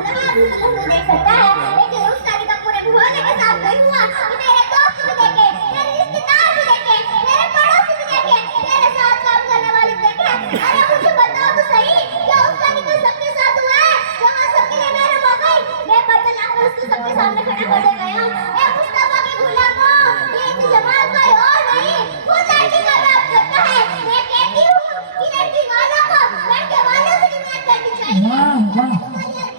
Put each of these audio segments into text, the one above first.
देख सकता है, लेकिन उस शादी का पूरे मोहल्ले के साथ नहीं हुआ कि तेरे दोस्त भी देखे, तेरे रिश्तेदार भी देखे, तेरे पड़ोसी भी देखे, तेरे साथ काम करने वाले देखे। अरे मुझे बताओ तो सही, क्या उस शादी का सबके साथ हुआ है जहाँ सबके लिए मेहरम हो गई? मैं बर्तन लाकर उसको सबके सामने खड़ा कर दे गया। ए मुस्तफा के गुलामों, ये जमाल कोई और नहीं, वो लड़की का बाप करता है। मैं कहती हूँ कि लड़की वालों को लड़के वालों से डिमांड करनी चाहिए।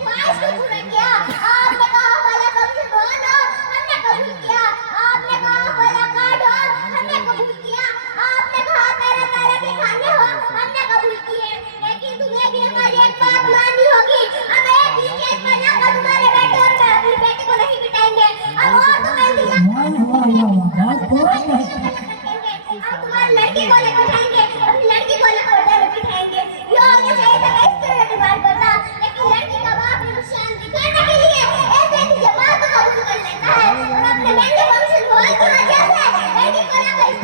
ख्वाहिश को पूरा किया, आपने कहा वाला फंक्शन बोलो, हमने कबूल किया। आपने कहा वाला कार्ड हो, हमने कबूल किया। आपने कहा मेरे तारे के खाने हो, हमने कबूल किए। लेकिन तुम्हें भी हमारी एक बात माननी होगी, हम एक ही केस पर लाकर तुम्हारे बेटे और मैं अपनी बेटी को नहीं बिठाएंगे। अब और तुम्हें भी तुम्हारी लड़की को लेकर बिठाएंगे, अपनी लड़की को लेकर बिठाएंगे। ये होना चाहिए था मैं इस तरह डिमांड करता, लेकिन लड़की का बाप नुकसान दिखाने के लिए ऐसे ही जमात को कबूल कर लेता है और अपने बेटे फंक्शन हॉल की वजह से लड़की को लेकर स्टेज पर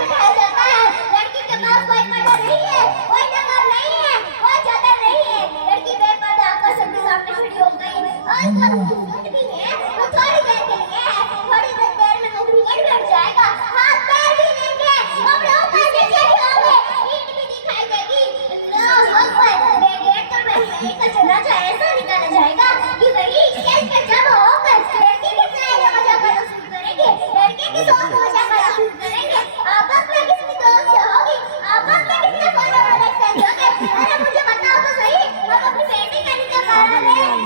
बिठाया जाता है। लड़की के पास कोई पर्दा नहीं है, कोई नकाब नहीं है, कोई चादर नहीं है। लड़की बेपर्दा आकर सबके सामने खड़ी हो गई और उसका सूट भी है वो थोड़ी देर के लिए है, थोड़ी देर में वो घूंघट बैठ जाएगा, हाथ पैर भी देंगे, कपड़े ऊपर नीचे भी होंगे, ईंट भी दिखाई देगी। अल्लाह अकबर, बेगेट तो पहले का चला जाए ऐसा निकाला जाएगा कि वही स्टेज पर जब होकर लड़की के साथ मजा करना शुरू करेंगे, लड़के की सोच मजा करना शुरू करेंगे। आपस में किसकी दोस्त होगी, आपस में किसने कोने वाला एक्सचेंज होंगे। अरे मुझे बताओ तो सही, हम अपनी बेटी का निकाह करा रहे हैं,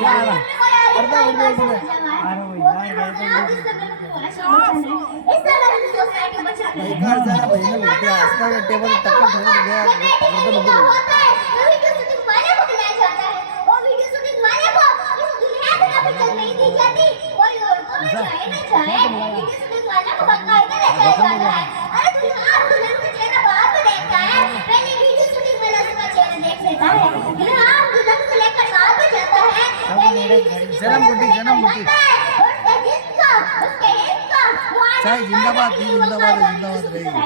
टेबल टक्कर ठोक गया चाहे जिंदाबाद जिंदाबाद जिंदाबाद रहेगी।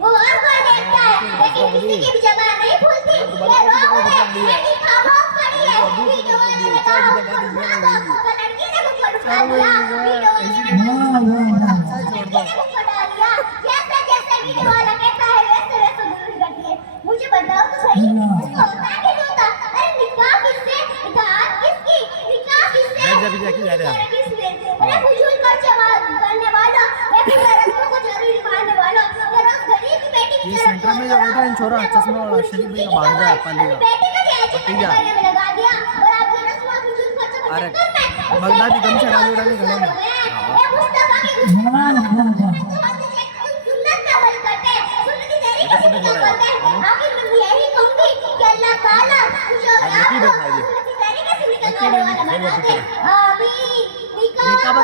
वो और कोई देखता है, लेकिन किसी की भी जबान नहीं खुलती। ये रोक है, लड़की खामोश खड़ी है। वीडियो वाले ने कहा उसका लड़की ने मुझको उठा लिया, वीडियो वाले ने मुझको डाल दिया। जैसे जैसे वीडियो वाला कहता है वैसे वैसे दूर करती है। मुझे बताओ तो सही, उसको होता है कि नहीं होता? अरे निकाह किससे, इताअत किसकी, निकाह किससे, किससे? अरे फजूल खर्चे करने वाला, पूरे रस्मों को जरूरी मानने वाला, अगर आप गरीब की बेटी की ये सेंटर में जो बैठा है छोरा चश्मे वाला शरीफ भाई का भाग गया पाली का बेटी को ऐसे करने में लगा दिया और आप ये रस्मों फजूल खर्चों को अरे चक्कर में बगदादी गमछा डाले गले में ये मुस्तफा की सुन्नत पे अमल करते हैं, सुन्नती तरीके से निकल करते हैं। आखिर मैं यही कहूंगी कि अल्लाह ताला मुझे और आपको सुन्नती तरीके से निकलने वाला बनाते। आमीन। निकाह करो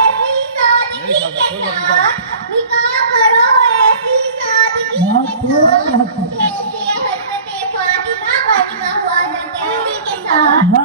ऐसी सादगी के साथ, निकाह करो ऐसी सादगी के साथ, जैसे हज़रत फातिमा हुआ हज़रत अली के साथ।